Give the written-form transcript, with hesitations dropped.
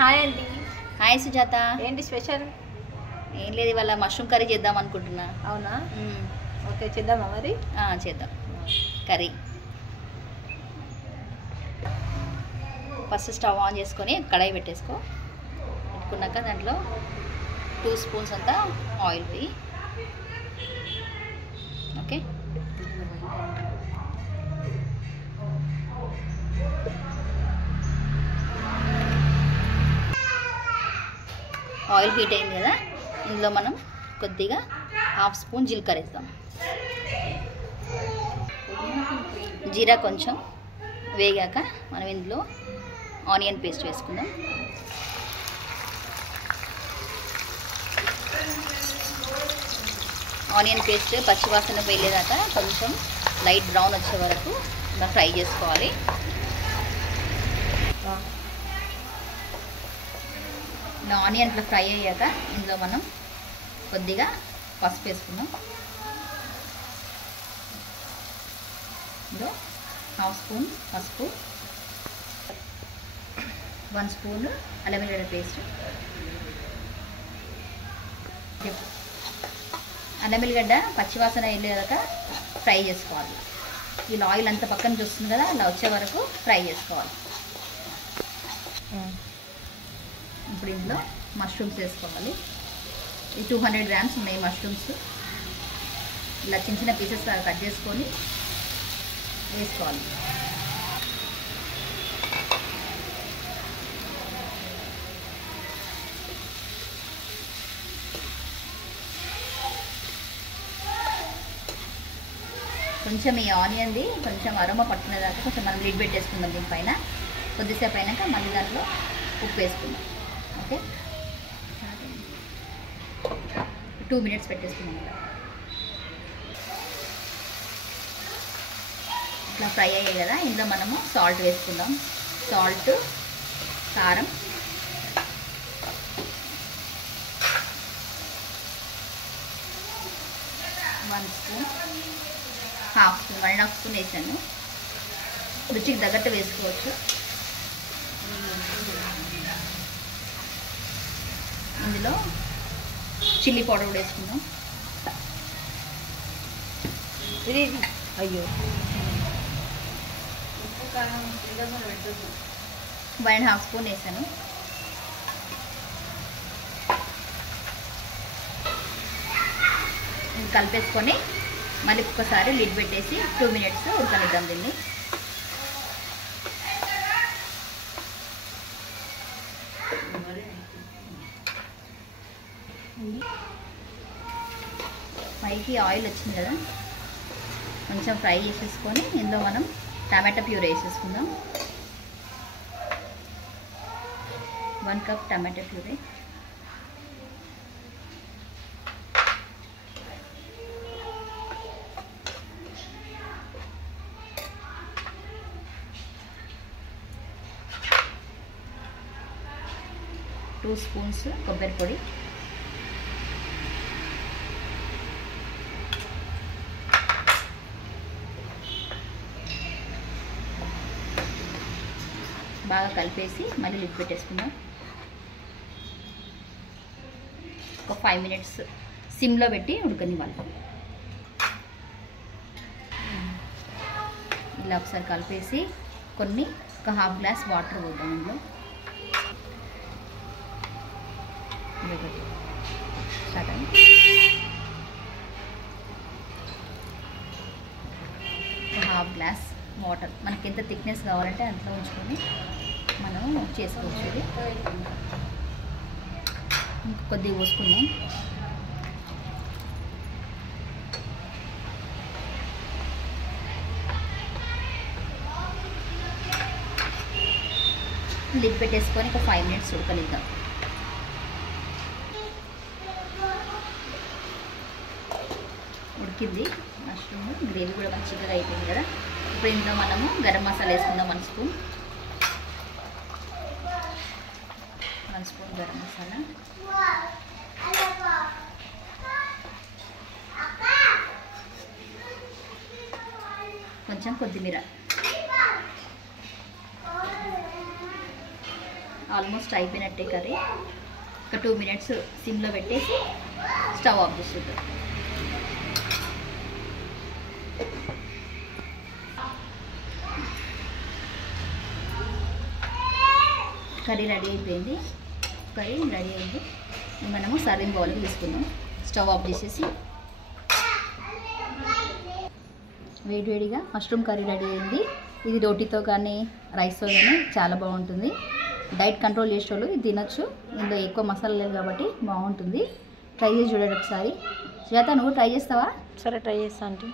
Hi అండి. Hi Sujatha. ఏంటి special? ఏం లేదు, ఇవాళ మష్రూమ్ కర్రీ చేద్దాం అనుకుంటున్నా. అవునా? ఓకే, చేద్దామా మరి? చేద్దాం. కర్రీ ఫస్ట్ స్టవ్ ఆన్ చేసుకొని కడాయి పెట్టుకున్నాక దాంట్లో 2 స్పూన్స్ అంతా ఆయిల్ వేయి. ఓకే, ఆయిల్ హీట్ అయింది కదా, ఇందులో మనం కొద్దిగా 1/2 స్పూన్ జీలకర్ర వేస్తాం. జీరా కొంచెం వేగాక మనం ఇందులో ఆనియన్ పేస్ట్ వేసుకుందాం. ఆనియన్ పేస్ట్ పచ్చివాసన వేయలేదాక కొంచెం లైట్ బ్రౌన్ వచ్చే వరకు ఇలా ఫ్రై చేసుకోవాలి. ఆనియన్ ఇట్లా ఫ్రై అయ్యాక ఇందులో మనం కొద్దిగా పసుపు వేసుకుందాం. ఇందులో 1/2 స్పూన్ పసుపు, 1 స్పూన్ అల్లం వెల్లుల్లి పేస్ట్. అల్లం వెల్లిగడ్డ పచ్చివాసన వెళ్ళేదాక ఫ్రై చేసుకోవాలి. ఇలా ఆయిల్ అంతా పక్కన చూస్తుంది కదా, అలా వచ్చే వరకు ఫ్రై చేసుకోవాలి. ఇప్పుడు ఇందులో మష్రూమ్స్ వేసుకోవాలి. ఈ 200 గ్రామ్స్ ఉన్నాయి మష్రూమ్స్. ఇలా చిన్న చిన్న పీసెస్ కట్ చేసుకొని వేసుకోవాలి. కొంచెం ఈ ఆనియన్ది కొంచెం అరోమా పట్టుకునేదాకా కొంచెం మనం లిడ్ పెట్టేసుకుందాం. దీనిపైన కొద్దిసేపు అయినాక మళ్ళీ దాంట్లో ఉప్పు వేసుకుందాం. ఓకే, 2 మినిట్స్ పెట్టేసుకున్నాం. ఇట్లా ఫ్రై అయ్యాయి కదా, ఇందులో మనము సాల్ట్ వేసుకుందాం. సాల్ట్, కారం, వన్ స్పూన్, 1.5 స్పూన్ వేసాను. రుచికి తగ్గట్టు వేసుకోవచ్చు. ఇందులో చిల్లీ పౌడర్ కూడా వేసుకుందాం. ఇది అయ్యో 1.5 స్పూన్ వేసాను. కలిపేసుకొని మళ్ళీ ఒక్కసారి లిడ్ పెట్టేసి 2 మినిట్స్ ఉడకనిద్దాం దీన్ని. పైకి ఆయిల్ వచ్చింది కదా, కొంచెం ఫ్రై చేసేసుకొని ఇందులో మనం టమాటా ప్యూరీ వేసేసుకుందాం. 1 కప్ టమాటా ప్యూరీ, టూ స్పూన్స్ కొబ్బరి పొడి, బాగా కలిపేసి మళ్ళీ లిడ్ పెట్టేసుకుందాం. ఒక 5 మినిట్స్ సిమ్లో పెట్టి ఉడకనివ్వాలి. ఇలా ఒకసారి కలిపేసి ఒక 1/2 గ్లాస్ వాటర్ పోద్దాం ఇందులో. స్టార్ట్ అయ్యి 1/2 గ్లాస్ వాటర్ మనకి ఎంత థిక్నెస్ కావాలంటే అంతలో ఉంచుకొని మనం చేసుకోవచ్చు. ఇది కొద్దిగా పోసుకుందాం. లిడ్ పెట్టేసుకొని ఒక 5 మినిట్స్ ఉడకనిద్దాం. ఉడికింది మష్రూమ్, గ్రేవీ కూడా మంచిగా అయిపోయింది కదా. ఇప్పుడు ఇందులో మనము గరం మసాలా వేసుకుందాం. 1 స్పూన్ గరం మసాలా, కొంచెం కొత్తిమీర, ఆల్మోస్ట్ అయిపోయినట్టే కర్రీ. ఒక 2 మినిట్స్ సిమ్లో పెట్టేసి స్టవ్ ఆఫ్ చేసేద్దాం. కర్రీ రెడీ అయిపోయింది. మనము సర్వింగ్ బౌల్కి తీసుకుందాం. స్టవ్ ఆఫ్ చేసేసి వేడివేడిగా మష్రూమ్ కర్రీ రెడీ అయింది. ఇది రోటీతో కానీ రైస్తో కానీ చాలా బాగుంటుంది. డైట్ కంట్రోల్ చేసేవాళ్ళు ఇది తినొచ్చు. ఇందులో ఎక్కువ మసాలా లేదు కాబట్టి బాగుంటుంది. ట్రై చేసి చూడండి ఒకసారి. శ్వేత, నువ్వు ట్రై చేస్తావా? సరే ట్రై చేస్తా ఆంటీ.